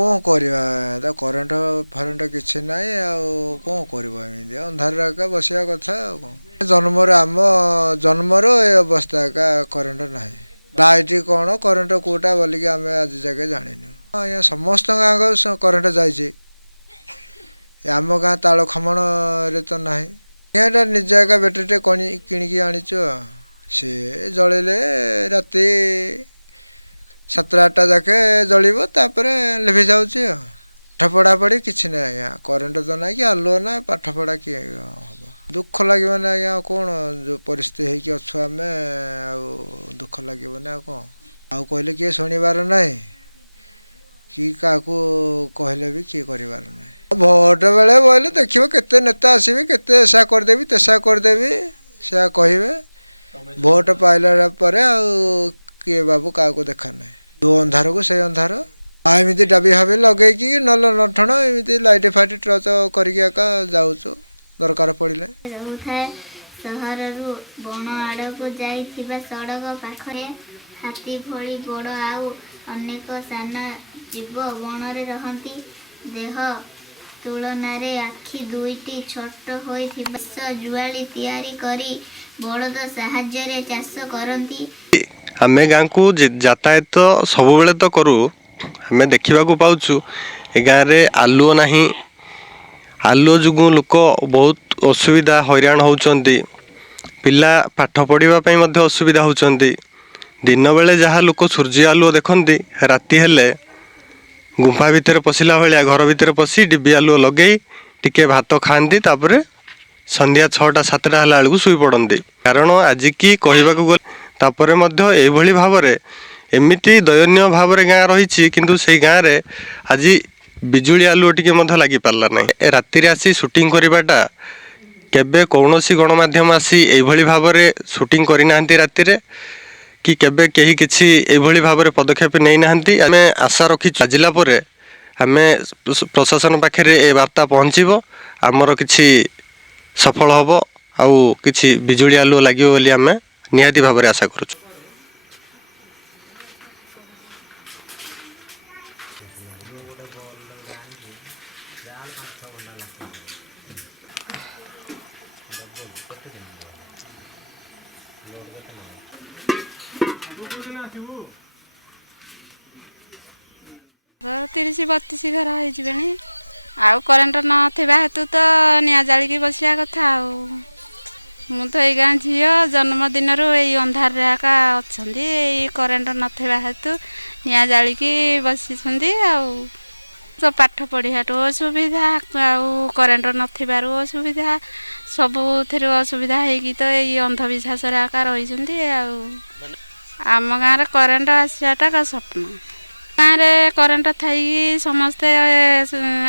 कौन करवा current Farrant किसी ना कौन करमी अंधार एका बसवा कथा जन्म आम जन्मर ये अवस्था एका करेन्ट ना लाइट कौन करेन्ट कौटा बोलिकी आम आज जाके जान आज्ञा समस्त गाँ करेन्ट जाइए आम गाँ ताल खमण रे तो ना यहाँ निज एका बैटेरी किणिकी आनीचु सी जलिले राति 7-8टा जाके जलिब तापर लिभि जाऊँगी पाठ पढ़ा पढ़ी किसी ना आज्ञा करेन्ट तो ना कि आलुओ ना पाठ पढ़ा कि हम दुख लगे ना आज्ञा कौन जो परिस्थिति होगी अच्छु आम दुख लगे ना कौन आउ कहले किए शुणवार ना कि क्या कहले भी किए कर भोट बेले बोले देखिए केते नेता आसबे केते ऐसा करदेवी तेसा करदेवी से कहे भोट पाइला परे किए बाबू क्या देखा ना जो अंधार को से अंधार एमती डाबी हाबी लगे कि नल नठण एमती लाइट फाइट टर्च करके जाऊँ दरकार पड़े सहर बण आड़ को जाइथिबा सड़क पाखरे हाथी भली बड़ आउ अनेक सान जीव बणरे रहंती देह तुलनारे आखि दुईटी छोट होइथिबा जुआली तैयारी करी बड़द साहाय्य चाष करती आमे गाँ को यातायात तो सब बेले तो करू आमे देखा पाचु ए गाँव में आलुओ ना आलुओ जो लोक बहुत असुविधा हैरान होती पिला पाठ पढ़ापी असुविधा होती दिन बेले जहाँ लोक सूर्य आलुओ देखती राति हेले गुंफा भितर पशिला भाया घर भितर पशि डिबी आलुओ लगे टिके भात खाती तापर संध्या 6टा-7टा है बेलू शुई पड़ती कारण आज की कहवाक गले तापर एभली भाव एमती दयनीय भाव गाँ रही किंतु से गाँव में आज बिजुली आलुओ टिके लगी पारला ना राति आसी सुटिंग करवाटा केबे कौनसी गणमाध्यम आसी एभली भाव सुटिंग करना राति कि केबे कहीं किसी एभली भाव पदक्षेप नहीं नांती आमे आशा रखी बाजिला परे आमे प्रशासन पाखे ए वार्ता पहुँचब आमर किछि सफल हम आउ किछि बिजुली आलुओ लगे बोली आमे निहाती भाव आशा करूँ। घर 30-32 घर हो आउ करेन्ट ना हेतु तो निआ जालिकी बसिया कथा मु तो ये गाँ झी जन्मदिन यही अंधार एका अच्छा करेन्ट ना हेतु निआ जालिकी बसी तो पाठ पढ़ा असुविधा आउ करेन्ट नसुविधा सबू असुविधा होगी तो ये अंधविश्वास एका रही आम गाँव करेन्ट आसाटा का स्वप्न गाँव में करेन्ट थी समस्ते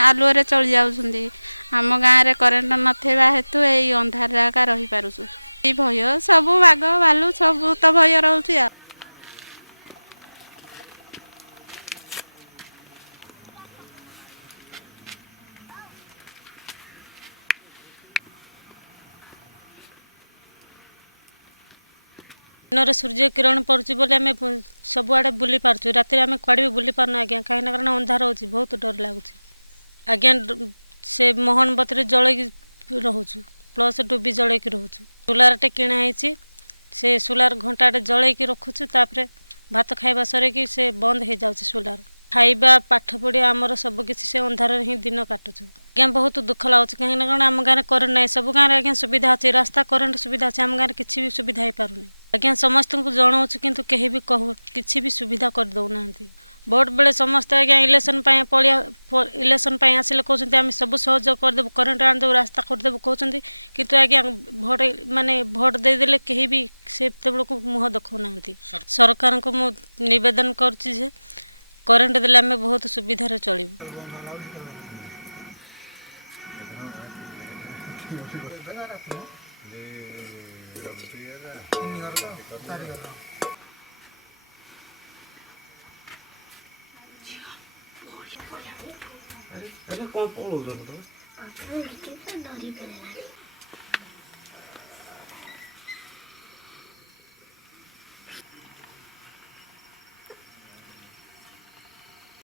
आलुओ चली जाऊँ आम गाँव में करेन्ट ना हेतु यही अंधार एका रही पारुछु भय सबू बाघ भालू सबू तो भय रोचे दिन सूर्य किरण पड़ुची बोले आम सबुआड़े बुली पार्छु राति आम कुआड़े भी बुली पारना आज्ञा कहीं कारण अंधार हो बहुत डर लगुच आज्ञा से मोहन बती जलैकी रोचु प्लस डुबी जलैकी रोचु सोलारटे किणाई से सोलार घंटाटे जलैकी रखुचु तापर भात खाइबा सर से बंद हो जाऊँ सोलार खाइबा पाठ पढ़िया आमर सबकि से अंधार ही दिन काटुचु आज्ञा बहुत दुख लगुच कहीं कारण आम गाँव करेन्ट ना सब गाँव आज्ञा सुविधा अच्छे रास्ता करेन्ट सुविधा अच्छे आम गाँव किसी भी सुविधा हो पारुनी आज्ञा समस्त को जनाऊँ किंतु कहीं भी कहू किसी भी सुविधा कर दौना भोट बेले समस्त आज्ञा इलेक्शन इलेक्शन आसिले कहते आम सब सहयोग करदेबू करेन्ट आनिदेबू रास्ता करदेबू कहते किंतु आज्ञा भोट माने भोट देदेले कहीं भी से को मुह देखना सरकार को मु निवेदन कर करेन्ट देले आम बहुत सुविधार चलू। कौन